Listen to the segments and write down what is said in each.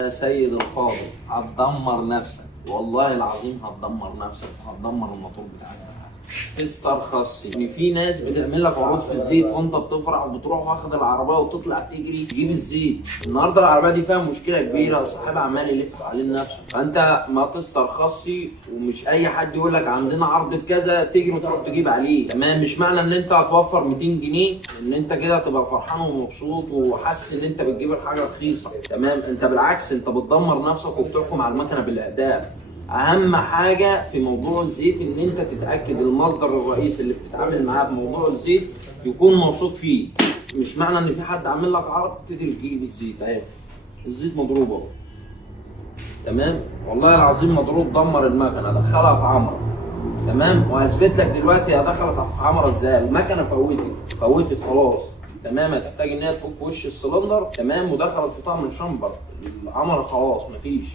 يا سيد الفاضل هتدمر نفسك، والله العظيم هتدمر نفسك وهتدمر الموتور بتاعك. استرخص ان في ناس بتعمل لك عروض في الزيت وانت بتفرح وبتروح واخد العربيه وتطلع تجري تجيب الزيت. النهارده العربيه دي فيها مشكله كبيره وصاحبها عمال يلف عليه نفسه، فانت ما تسترخصي ومش اي حد يقول لك عندنا عرض بكذا تجري وتروح تجيب عليه. تمام؟ مش معنى ان انت هتوفر 200 جنيه ان انت كده تبقى فرحان ومبسوط وحاسس ان انت بتجيب الحاجه رخيصه. تمام؟ انت بالعكس انت بتدمر نفسك وبتحكم على المكنه بالاعدام. اهم حاجه في موضوع الزيت ان انت تتاكد المصدر الرئيسي اللي بتتعامل معاه في موضوع الزيت يكون موثوق فيه. مش معنى ان في حد عامل لك عرض تقدر تجيب الزيت. اهي الزيت مضروب اهو. تمام؟ والله العظيم مضروب، دمر المكنه، دخلها في عمره. تمام؟ وهثبت لك دلوقتي هي دخلت في عمره ازاي. المكنه فوتت خلاص. تمام؟ هتحتاج ان هي تفك وش السلندر. تمام؟ ودخلت في طعم الشمبر. العمره خلاص مفيش.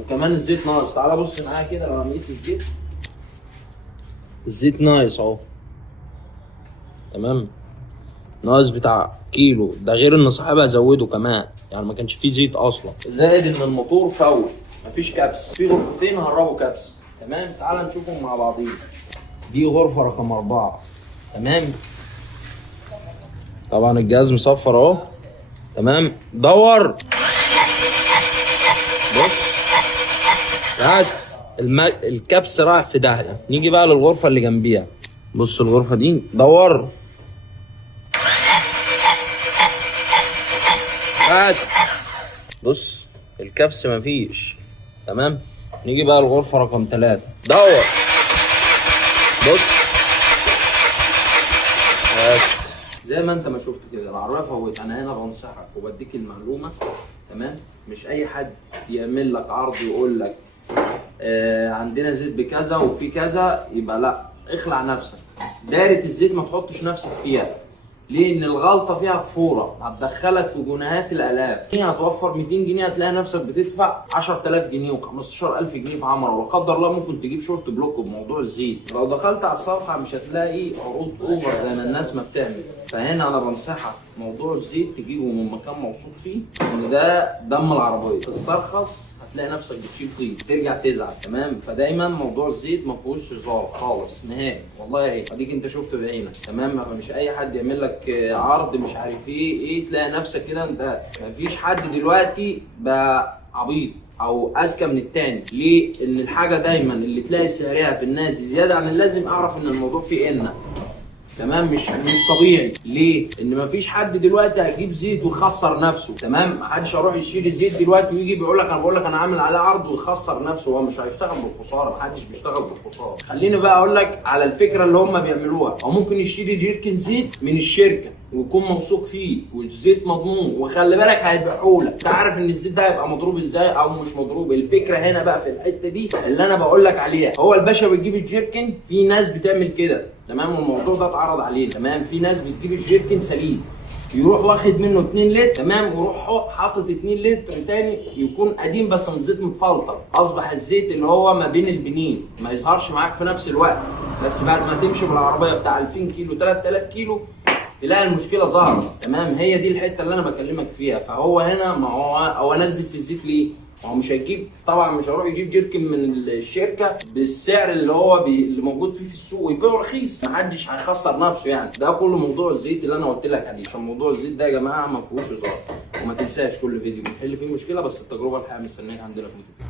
وكمان الزيت ناقص. تعالى بص معايا كده لو هنقيس الزيت. الزيت ناقص اهو. تمام؟ ناقص بتاع كيلو، ده غير ان صاحبها زوده كمان، يعني ما كانش فيه زيت اصلا، زائد ان الموتور فوت مفيش كبس، في غرفتين هربوا كبس. تمام؟ تعالى نشوفهم مع بعضين. دي غرفه رقم 4. تمام؟ طبعا الجهاز مصفر اهو. تمام؟ دور بس الكبس رايح في داهيه. نيجي بقى للغرفه اللي جنبيها. بص الغرفه دي دور بس. بص الكبس مفيش. تمام؟ نيجي بقى للغرفه رقم 3. دور بص بس. زي ما انت ما شفت كده العربيه فوت. انا هنا بنصحك وبديك المعلومه. تمام؟ مش اي حد يعمل لك عرض يقول لك عندنا زيت بكذا وفي كذا يبقى لا. اخلع نفسك. دايره الزيت ما تحطش نفسك فيها. ليه؟ ان الغلطه فيها فوره هتدخلك في جنيهات الالاف. هتوفر 200 جنيه هتلاقي نفسك بتدفع 10000 جنيه و15000 جنيه في عمره، ولا قدر الله ممكن تجيب شورت بلوك بموضوع الزيت. لو دخلت على الصفحه مش هتلاقي عروض اوفر زي ما الناس ما بتعمل. فهنا انا بنصحك موضوع الزيت تجيبه من مكان موثوق فيه ان ده دم العربيه. تسترخص هتلاقي نفسك بتشيل طين ترجع تزعل. تمام؟ فدايما موضوع الزيت ما فيهوش هزار خالص نهائي. والله ايه اديك انت شفت بعينك. تمام؟ مش اي حد يعمل لك عرض مش عارف ايه تلاقي نفسك كده. انت مفيش حد دلوقتي بقى عبيط او اذكى من التاني. ليه؟ ان الحاجه دايما اللي تلاقي سعرها في الناس زياده عن اللازم اعرف ان الموضوع فيه ان. تمام؟ مش طبيعي. ليه؟ ان مفيش حد دلوقتي هيجيب زيت ويخسر نفسه. تمام؟ محدش هيروح يشتري زيت دلوقتي ويجي بيقول لك انا عامل عليه عرض ويخسر نفسه. هو مش هيشتغل بالخساره، محدش بيشتغل بالخساره. خليني بقى اقول لك على الفكره اللي هم بيعملوها. او ممكن يشتري جيركن زيت من الشركه ويكون موثوق فيه والزيت مضمون، وخلي بالك هيبيعوا لك. انت عارف ان الزيت ده هيبقى مضروب ازاي او مش مضروب. الفكره هنا بقى في الحته دي اللي انا بقول لك عليها. هو الباشا بيجيب الجيركن، في ناس بتعمل كده. تمام؟ والموضوع ده اتعرض علينا. تمام؟ في ناس بتجيب الجيركن سليم يروح واخد منه 2 لتر. تمام؟ ويروح حاطط 2 لتر تاني يكون قديم بس من زيت متفلتر. اصبح الزيت اللي هو ما بين البنين ما يظهرش معاك في نفس الوقت، بس بعد ما تمشي بالعربيه بتاع 2000 كيلو 3000 كيلو تلاقي المشكله ظهرت. تمام؟ هي دي الحته اللي انا بكلمك فيها. فهو هنا ما هو نزل في الزيت ليه؟ هو مش هيجيب طبعا، مش هيروح يجيب جيركن من الشركه بالسعر اللي هو اللي موجود فيه في السوق ويبيعه رخيص. محدش هيخسر نفسه يعني. ده كله موضوع الزيت اللي انا قلت لك عليه. عشان موضوع الزيت ده يا جماعه ما فيهوش هزار. وما تنساش كل فيديو بنحل فيه مشكله، بس التجربه الحقيقيه مستنياك عندنا في الفيديو.